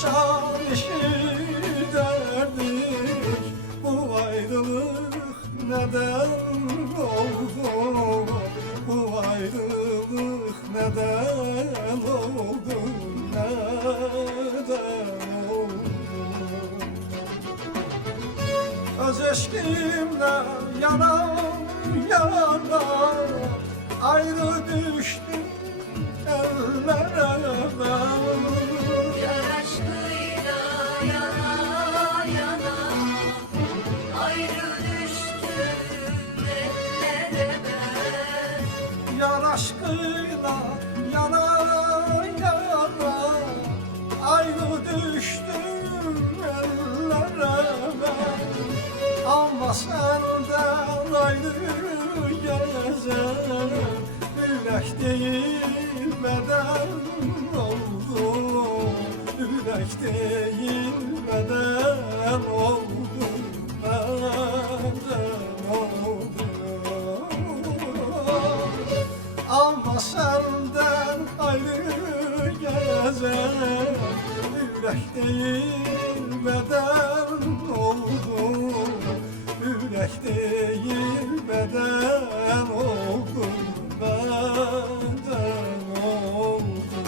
şahiderdik. Bu ayrılık neden oldu? Bu ayrılık neden oldu? Neden oldu? Öz eşkimle yanan yana ayrı düştüm ellere ben. Yar aşkıyla yana yana ayrı düştüm ellere ben. Yar aşkıyla yana yana ayrı düştüm ellere ben. Ama senden ayrı gezen yürek değil beden oldu. Yürek değil beden oldu. Beden oldu. Ama senden ayrı gezen yürek değil beden oldu. Yürek değil beden oldu. Beden oldu.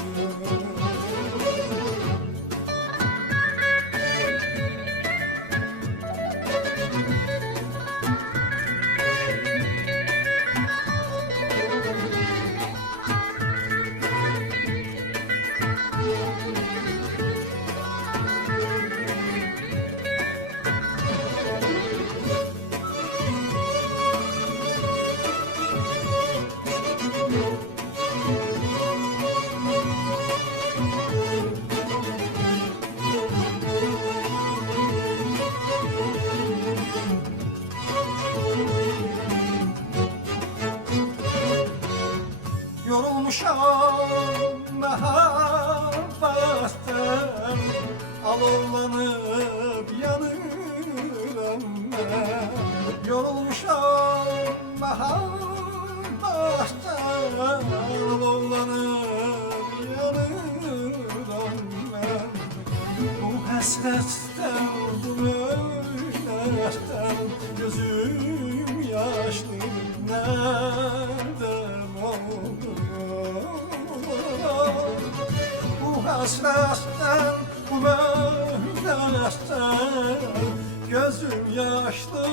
Yorulmuşam mehabbetten, alovlanıp yanıram ben. Yorulmuşam mehabbetten, alovlanıp yanıram ben. Bu hasretten, bu möyletten gözüm yaşlı nereden oldu? Bu hasretten, bu möyletten gözüm yaşlı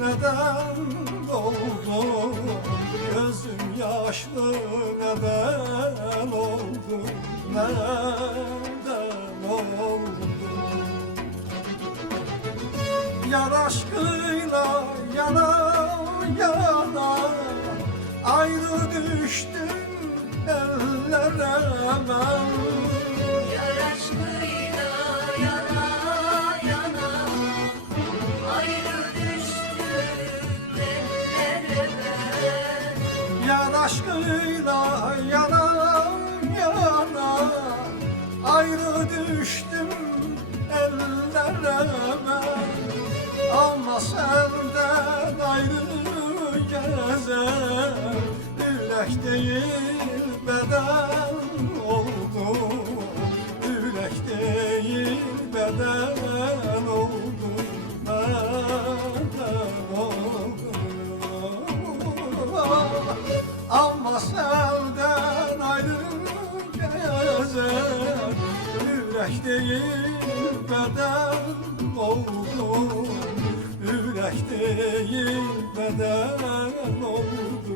neden oldu? Gözüm yaşlı neden oldu? Neden oldu? Yar aşkıyla yana yana ayrı düştüm ellere ben. Yar aşkıyla yana yana ayrı düştüm ellere ben. Yar aşkıyla yana yana ayrı düştüm ellere ben. Ama senden ayrı gezen yürek değil beden oldu. Yürek değil beden oldu. Beden oldu. Ama senden ayrı gezen yürek değil beden oldu. Yürek değil beden oldu.